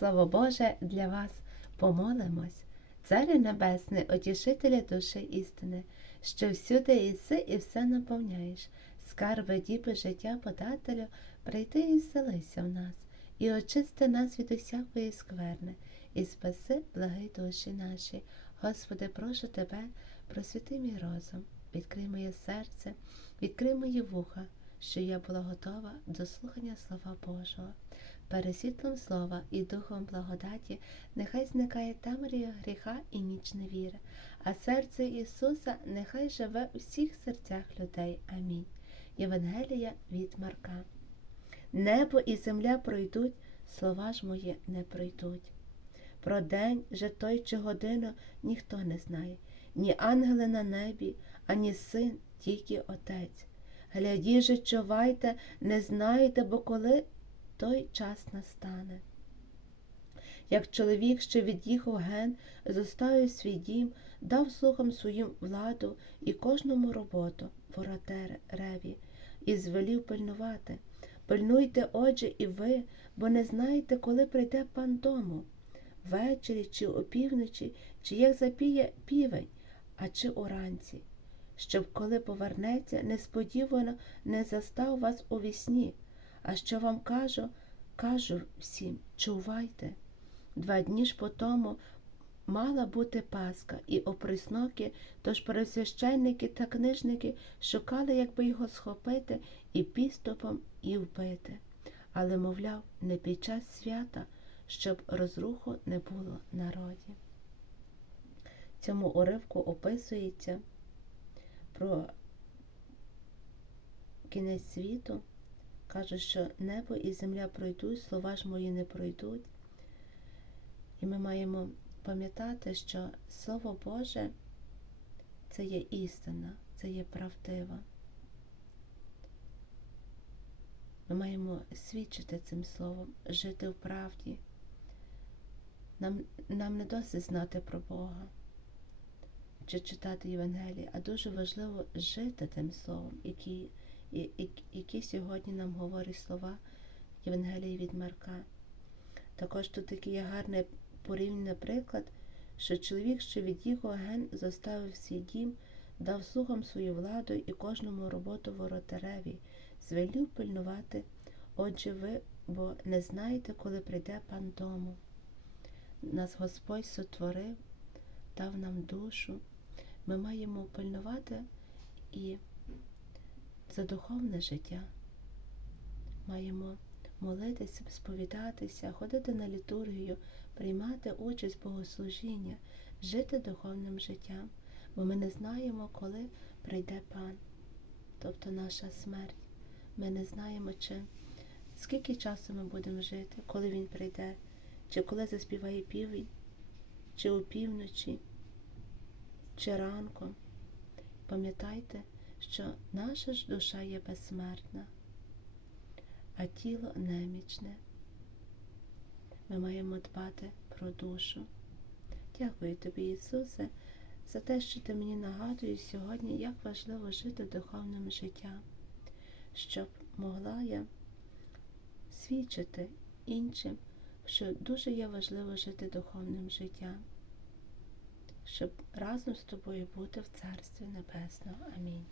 Слово Боже для вас помолимось. Царю Небесний, утішителя душі істини, що всюди іси і все наповняєш, скарби діби життя подателю, прийди і вселися в нас, і очисти нас від усякої скверни, і спаси благи душі наші. Господи, прошу Тебе, просвіти мій розум, відкрий моє серце, відкрий мої вуха, що я була готова до слухання Слова Божого. Пересвітлом слова і духом благодаті нехай зникає темрія гріха і ніч невіри, а серце Ісуса нехай живе у всіх серцях людей. Амінь. Євангелія від Марка. Небо і земля пройдуть, слова ж мої не пройдуть. Про день же той чи годину ніхто не знає, ні ангели на небі, ані син, тільки Отець. Гляді же, чувайте, не знаєте, бо коли той час настане. Як чоловік, що від'їхав ген, зоставив свій дім, дав слухам своїм владу і кожному роботу, воротареві, і звелів пильнувати. Пильнуйте, отже, і ви, бо не знаєте, коли прийде пан дому, ввечері чи опівночі, чи як запіє півень, а чи уранці, щоб, коли повернеться, несподівано не застав вас у вісні. А що вам кажу, кажу всім, чувайте. Два дні ж по тому мала бути Пасха, і оприсноки, тож пересвященники та книжники шукали, як би його схопити і підступом і вбити. Але, мовляв, не під час свята, щоб розруху не було народі. Цьому уривку описується про кінець світу. Каже, що небо і земля пройдуть, слова ж мої не пройдуть. І ми маємо пам'ятати, що Слово Боже це є істина, це є правдива. Ми маємо свідчити цим словом, жити в правді. Нам, нам не досить знати про Бога чи читати Євангеліє, а дуже важливо жити тим словом, який які сьогодні нам говорять слова Євангелії від Марка. Також тут такий є гарний порівняний приклад, що чоловік, що від'їхав ген, заставив свій дім, дав слугам свою владу і кожному роботу воротареві, звелів пильнувати, отже ви, бо не знаєте, коли прийде пан дому. Нас Господь сотворив, дав нам душу. Ми маємо пильнувати і за духовне життя. Маємо молитися, сповідатися, ходити на літургію, приймати участь в богослужіння, жити духовним життям, бо ми не знаємо, коли прийде пан, тобто наша смерть. Ми не знаємо, чи скільки часу ми будемо жити, коли він прийде, чи коли заспіває півень, чи опівночі, чи ранком. Пам'ятайте, що наша ж душа є безсмертна, а тіло немічне. Ми маємо дбати про душу. Дякую тобі, Ісусе, за те, що ти мені нагадуєш сьогодні, як важливо жити духовним життям, щоб могла я свідчити іншим, що дуже є важливо жити духовним життям, щоб разом з тобою бути в Царстві Небесного. Амінь.